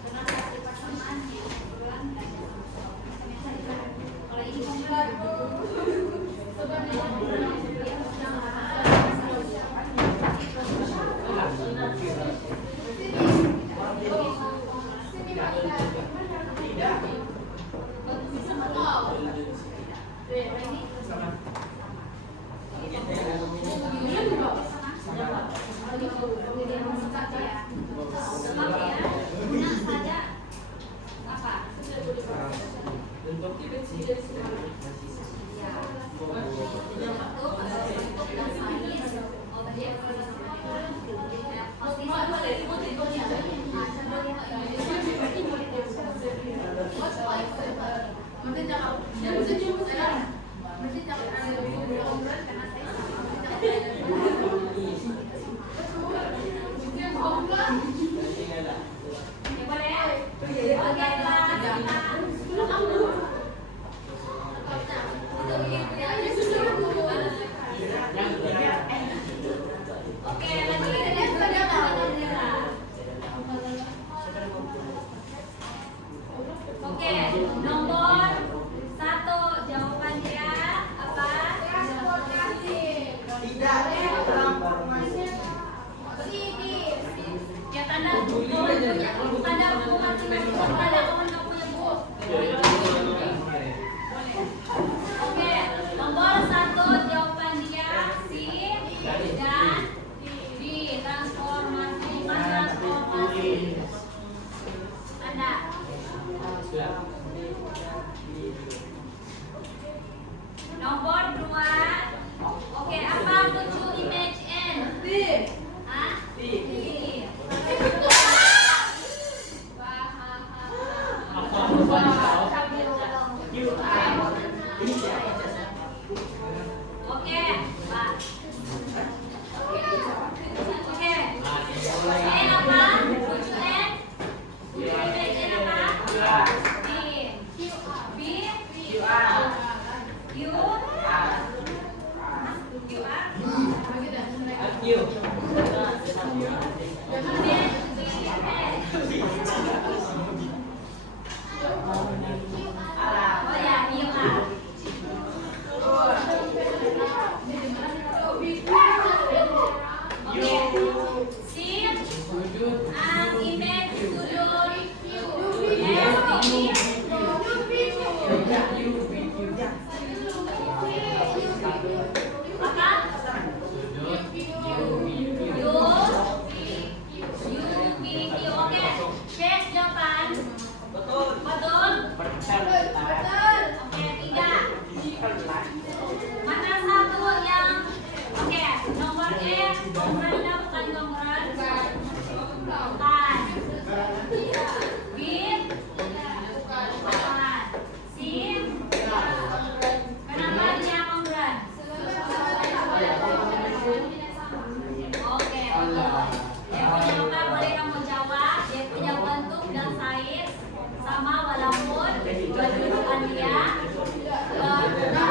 Relasi persamaan yang berulang dan kalau ini nomor 1 jawaban dia apa? Tidak. Ya tanda hubungan tanda hubungan tanda kamu nggak punya buku. Oke, nomor 1 jawaban dia si dan di transformasi Anda. Nomor 2. Oke, apa muncul image N? Hah? Oke, Pak. Oke. N apa? Muncul N? Image N apa? B. B. U. Oh ya, U. Mana satu yang oke, nomor E nomornya bukan nomor bukan. B bukan. C kenapa dia kongruan? Oke, betul. Dia punya apa boleh kamu jawab? Dia punya bentuk dan size sama walaupun kedudukan dia berbeda.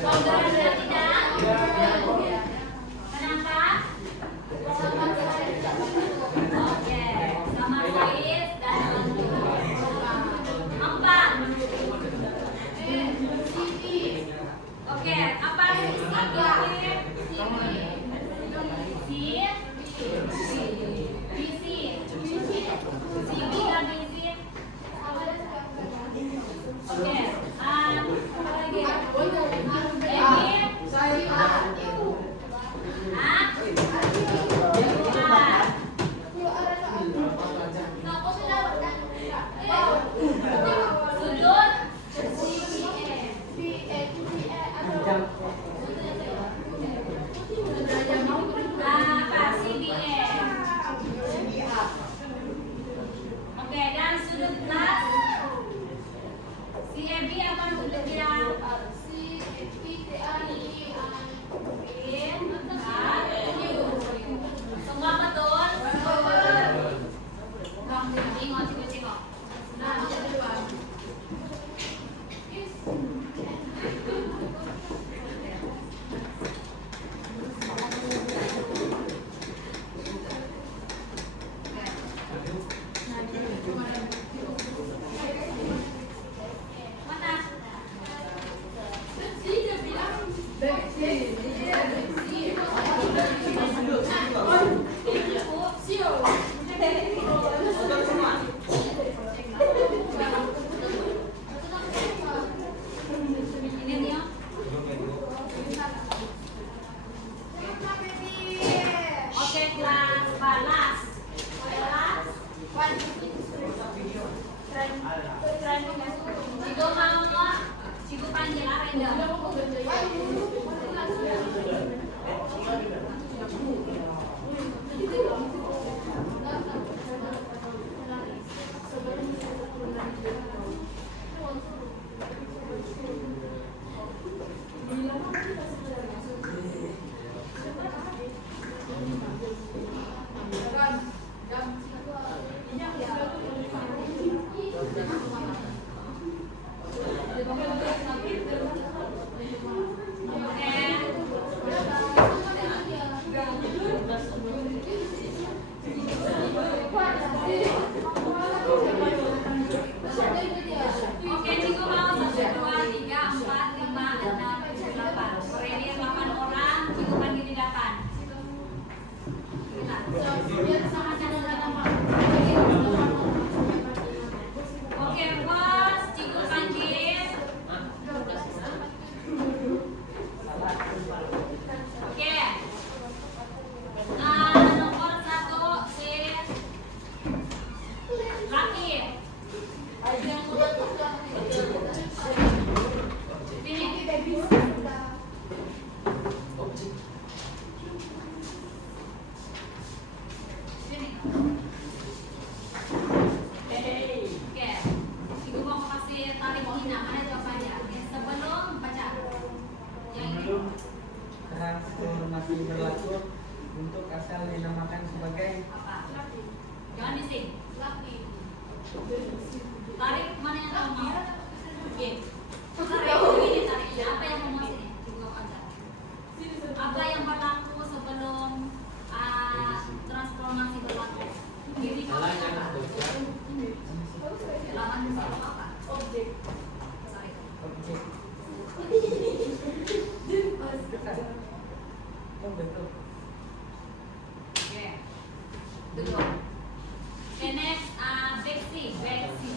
Kongruan atau tidak? Kenapa? Oke, sama size dan bentuk. 4. Oke, apa satu Oke, apa lagi? Oke, dan sudut kelas CF Cigo mau, Cigo panggil Arenda. Oke, Cigo mau 1, 2, 3, 4, 5, 6, 7, 8. Ready 8 orang, Cigo panggil di depan. Oke, bos, Cigo panggil. Oke. Nomor 1 si Laki. Sini. Sini. Oke. Ibu mau kasih tarik hina, mana jawabannya? Sebelum baca. Yang ini. Belum transformasi berlaku untuk asal dinamakan sebagai Apa? Jangan bising. Tarik mana yang kamu mau? Oke. Tarik ini tariknya. Apa yang kamu mau sini? Coba baca. Apa yang berlaku sebelum transformasi berlaku? Ini Salah jangan bocor. lawan sama apa? Tarik. objek. Oh betul. Oke. Duduk. Oke, next, Bexi. Bexi.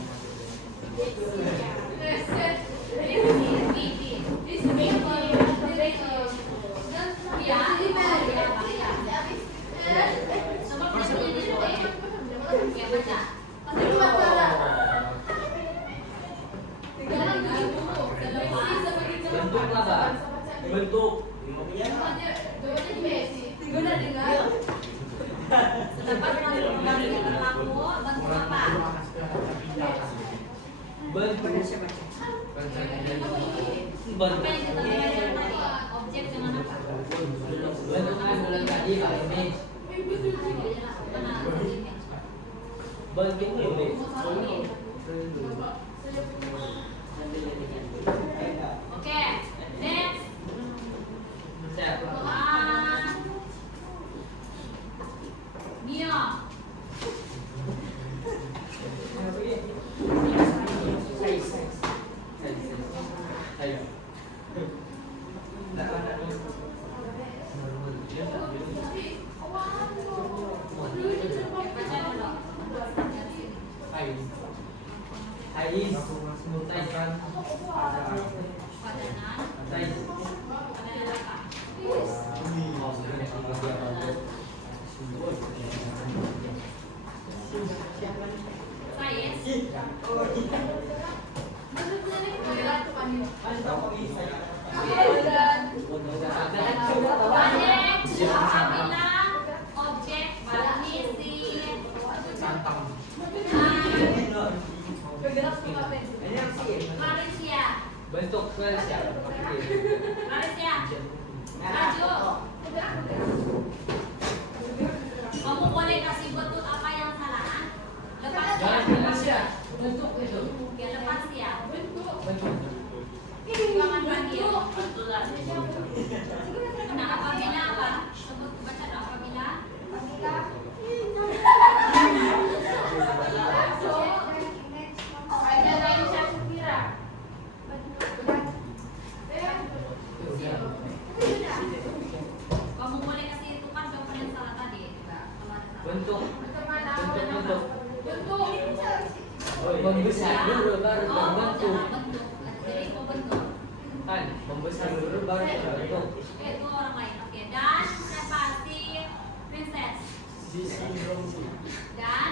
Bentuk lah, Pak. Bentuk. Selepas transformasi berlaku, bentuk apa? Bentuk. Apa yang kita belajar tadi? Objek dengan apa? Bentuk kan bulan tadi Pak image. Mana? Bentuk image. Oke, next. Siap. Mio. Ayo. Baca dulu. Ais. Multaisan. Padanan. Ais. Padanan apa? Sains. Apabila objek bermisi Malaysia. Bentuk Malaysia. Malaysia. Maju. Kamu boleh kasih betul apa yang salah. Lepas ya. Malaysia. Bentuk itu. Oke, lepas ya. Bentuk. Jangan panggil. Nah, apabila apa? Sebut baca dong, apabila. Kamu boleh kasih tukar jawaban yang salah tadi. Kalau ada salah. Bentuk. Bentuk. Oh, Membesar dulu baru oh, terbentuk. jangan bentuk. Jadi kau bentuk. Kan membesar dulu baru terbentuk. Itu orang lain. Oke, dan siapa si princess? Dan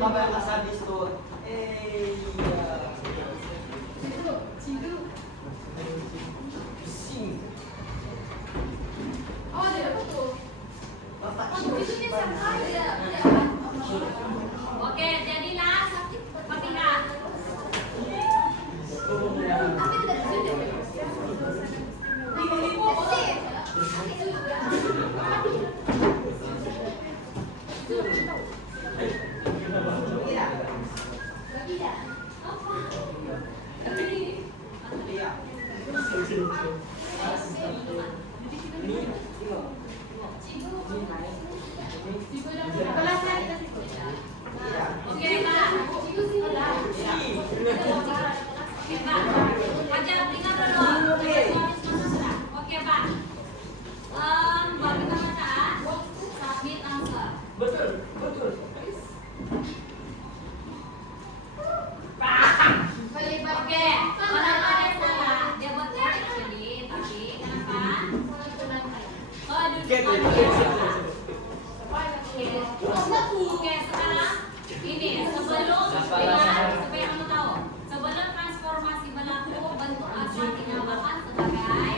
Mabaya ka sa disto. Eh, Sing. Oke, jadilah Fatihah. Oke, Pak. Oke, Pak. Ajar dengar dulu. Oke, Pak. Bagi pemetaan, submit answer. Betul, betul. Oke, kenapa ada salah? Dia buat actually, tapi kenapa? Oh, duduk. Oke, sekarang ini sebelum supaya kamu tahu, sebelum transformasi berlaku bentuk asal dinamakan sebagai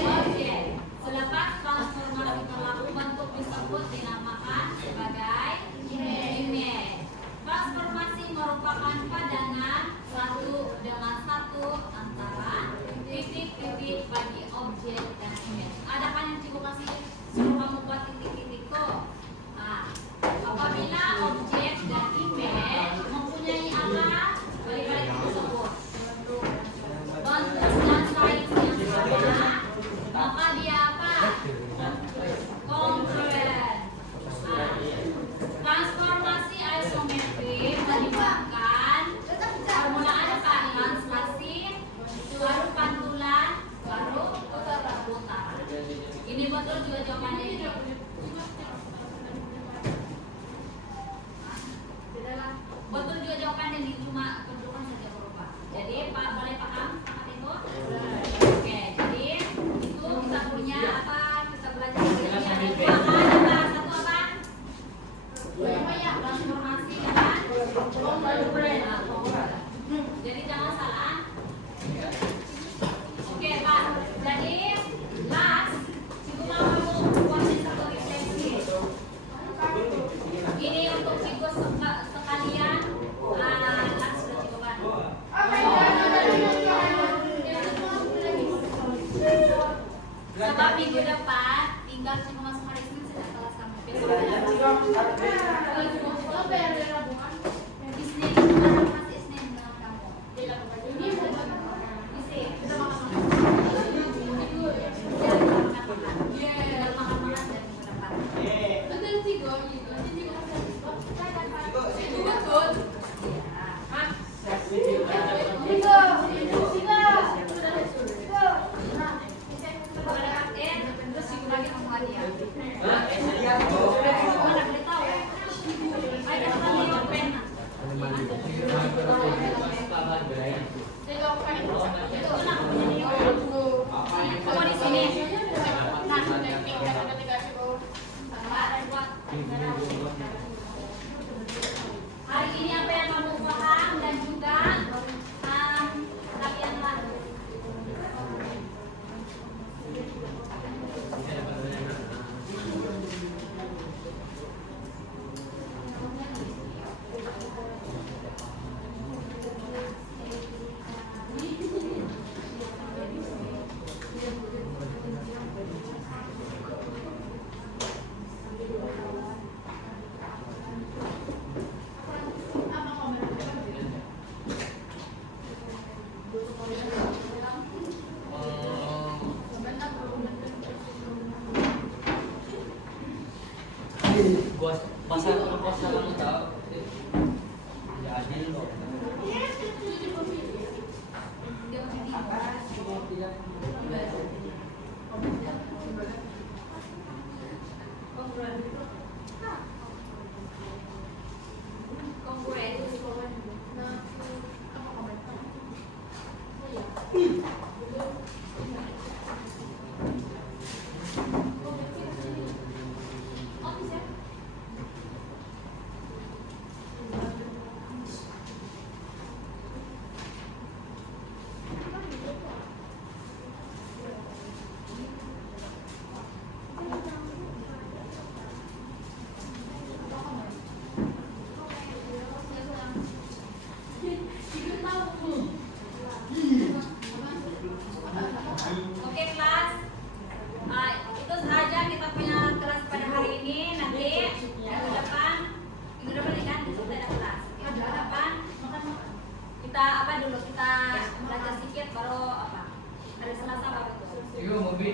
objek. Selepas transformasi berlaku bentuk disebut dinamakan sebagai image. Transformasi merupakan padanan satu dengan satu antara titik-titik bagi objek dan image. Ada kan yang cikgu kasih suruh kamu buat titik-titik tuh. Nah, apabila objek dan image mempunyai apa? Balik-balik tersebut. Bentuk dan size yang sama, maka dia apa? Kongruen. Nah, transformasi isometrik melibatkan permulaan apa? Translasi, baru pantulan, baru putar. Ini betul juga jawabannya ini. Betul juga jawabannya ini, cuma bentukan saja berubah. Jadi Pak boleh paham sangat itu? Oke, jadi itu kita punya apa? Kita belajar ini ada dua kan? Apa? Satu apa? Transformasi kan? Jadi jangan salah. Oke Pak, jadi last, Cikgu mau kamu buatin satu refleksi. Ini untuk Cikgu sekalian. Last sudah Cikgu kan? Sebab minggu depan tinggal Cikgu masuk hari Senin sudah kelas kamu. Besok Isnin itu masih Isnin dengan kamu. Hari ini apa yang kamu paham dan juga latihan lalu. Gua pasal kamu tahu. Ya adil loh.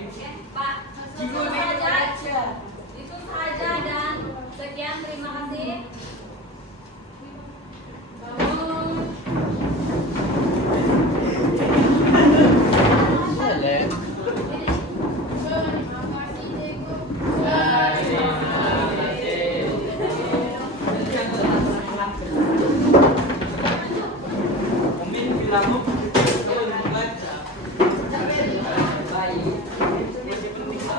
Oke, Pak. Itu saja dan sekian, terima kasih. Umin bilang